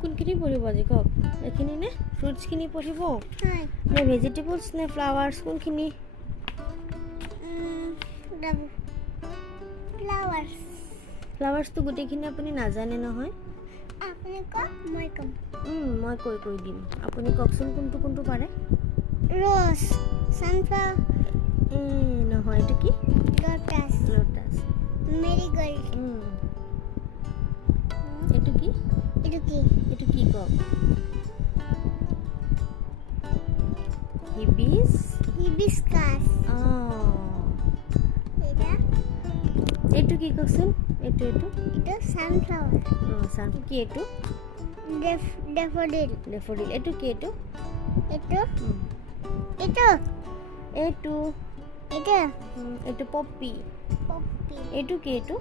কোনখিনি পঢ়িব আজি কওক এইখিনি নে ফ্ৰুটছখিনি পঢ়িব হয় নে ভেজিটেবলছ নে ফ্লাৱাৰ্ছ কোনখিনি ফ্লাৱাৰ্ছটো গোটেইখিনি আপুনি নাজানে নহয় আপুনি কওক মই কম মই কৈ দিম আপুনি কওকচোন কোনটো পাৰে ৰ'জ সানফ্লাৱাৰ নহয় এইটো কি লোটাছ লোটাছ মেৰিগোল্ড এইটো কি এইটো কি কওক হিবিস্কাছ এইটো কি কওকচোন এইটো সানফ্লাৱাৰ চান কি এইটো ডেফোডিল এইটো কি এইটো এইটো পপি এইটো কি এইটো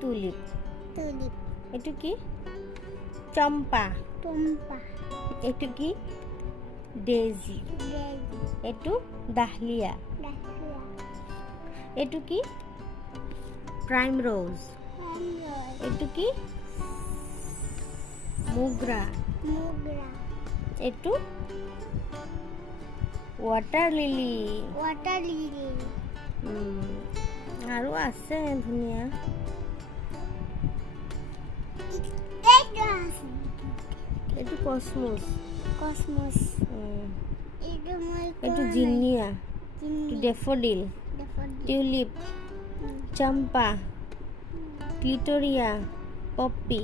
টুলিপ এইটো কি চম্পা এইটো কি ডেজি এইটো ডাহলিয়া এইটো কি প্ৰাইম ৰ'জ এইটো কি মোগৰা এইটো ৱাটাৰ লিলি আৰু আছে ধুনীয়া এইটো কসমছ এইটো জিনিয়া এইটো ডেফোডিল টিউলিপ চম্পা ক্লিটৰিয়া পপি